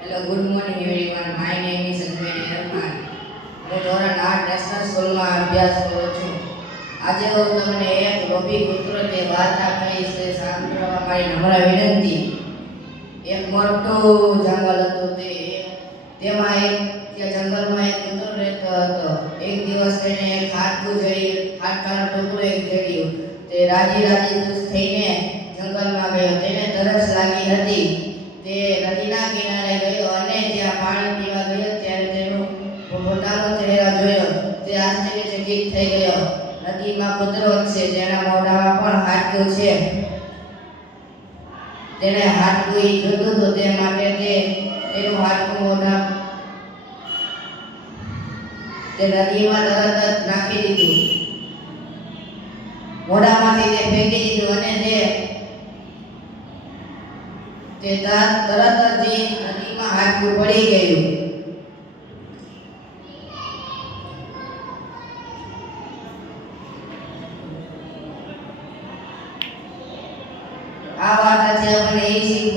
Hello, good morning everyone. My name is Ajmeri Rahman. હું ધોરણ આઠ નેશનલ સ્કૂલમાં અભ્યાસ કરું છું. આજે હું તમને એક લોભી કૂતરો વાર્તા કહીશ તે સાંભળવા મારી નમ્ર વિનંતી. એક મોટું જંગલ હતું તે. તેમાં એક ત્યાં જંગલમાં એક કૂતરો રહેતો હતો. એક દિવસ તેને એક હાડકું જઈ હાડકાનો ટુકડો એક જડ્યું. તે રાજી રાજી ખુશ થઈને જંગલમાં ગયો. તેને તરસ લાગી હતી. તે નદીના કિનારે પોતાનો ચહેરો જોયો તે આશ્ચર્યચકિત થઈ ગયો. નદીમાં કૂતરો છે, જેના મોઢામાં પણ હાડકું છે. તેને હાડકું એ જોતું હતું તે માટે તે, તેનું હાડકું મોઢા તે નદીમાં તરત જ નાખી દીધું. મોઢામાંથી તે ફેંકી દીધું અને તે તે તરત જ નદીમાં હાડકું પડી ગયું. A hora borda de Ambrese